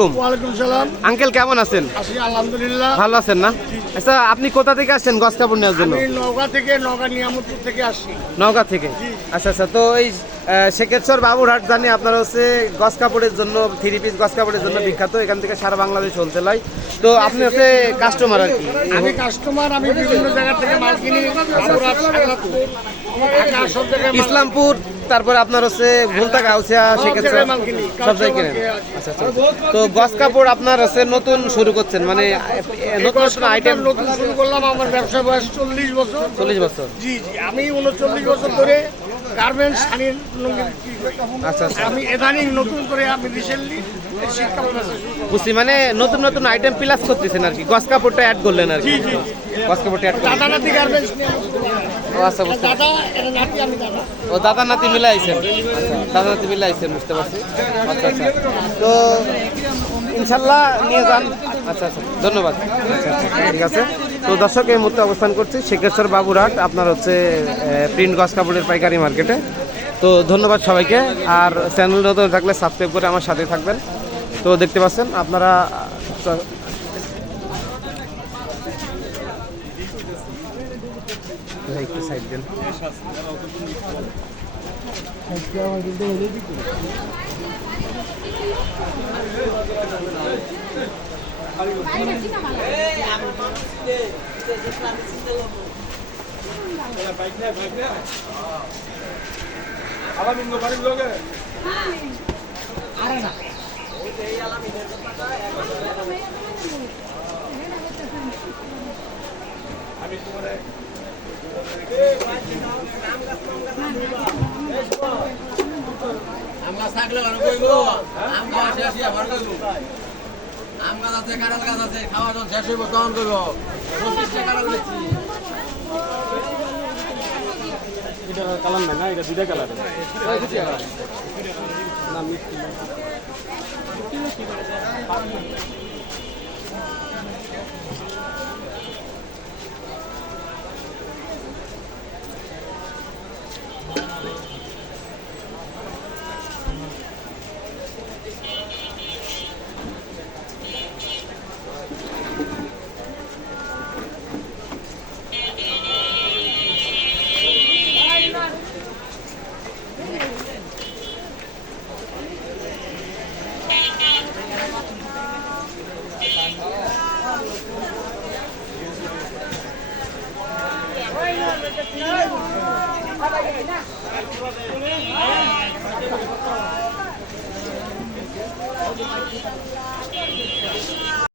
আলাইকুম। ওয়ালাইকুম সালাম। আঙ্কেল কেমন আছেন? আছি আলহামদুলিল্লাহ। ভালো আছেন না? আচ্ছা আপনি কোথা থেকে আসছেন গছ কাপড় নেওয়ার জন্য? আমি নওগাঁ থেকে নওগাঁ নিয়ামতপুর থেকে আসছি। নওগাঁ থেকে? আচ্ছা আচ্ছা তো এই শেখেশ্বর বাবুরহাট জানি আপনারা হচ্ছে গছ কাপড়ের জন্য থ্রি পিস গছ কাপড়ের জন্য বিখ্যাত। এখান থেকে সারা বাংলাদেশ চলতে লাই তো আপনি হচ্ছে কাস্টমার আর কি? আমি কাস্টমার আমি বিভিন্ন জায়গা থেকে মাল কিনি ইসলামপুর তারপরে আপনার হচ্ছে ভুলতা গাউসিয়া কিনি। সব জায়গায় কেনেন। আচ্ছা আচ্ছা। তো গস কাপড় আপনার হচ্ছে নতুন শুরু করছেন মানে নতুন নতুন আইটেম নতুন শুরু করলাম আমার ব্যবসা বয়স চল্লিশ বছর। চল্লিশ বছর। জি জি আমি উনচল্লিশ বছর ধরে গার্মেন্টস শাড়ির আচ্ছা আচ্ছা। আমি এদানিং নতুন করে আমি রিসেন্টলি। বুঝছি মানে নতুন নতুন আইটেম প্লাস করতেছেন আর কি। গছ কাপড়টা অ্যাড করলেন আর কি। গছ কাপড়টা অ্যাড দাদা নাতি গার্মেন্টস। ও আচ্ছা বুঝতে দাদা এটা নাতি আমি দাদা। ও দাদা নাতি মিলে আইছেন। আচ্ছা দাদা নাতি মিলে আইছেন বুঝতে পারছি। আচ্ছা আচ্ছা। তো ইনশাল্লাহ নিয়ে যান। আচ্ছা আচ্ছা। ধন্যবাদ। আচ্ছা আচ্ছা ঠিক আছে। তো দর্শক, এই মুহূর্তে অবস্থান করছি শেখেশ্বর বাবুরহাট, আপনার হচ্ছে প্রিন্ট গছ কাপড়ের পাইকারি মার্কেটে। তো ধন্যবাদ সবাইকে, আর চ্যানেল নতুন থাকলে সাবস্ক্রাইব করে আমার সাথে থাকবেন। তো দেখতে পাচ্ছেন, আপনারা একটু সাইড দেন আম গাছ থাকলে ভালো কইব আম গাছ শেষ হইয়া ভালো কইব আম গাছ আছে কাঁঠাল গাছ আছে খাওয়া যখন শেষ হইব তখন কইব পঁচিশ টাকা লাগলেছি কালার না না? এটা দুইটা কালার। Thank Thank you.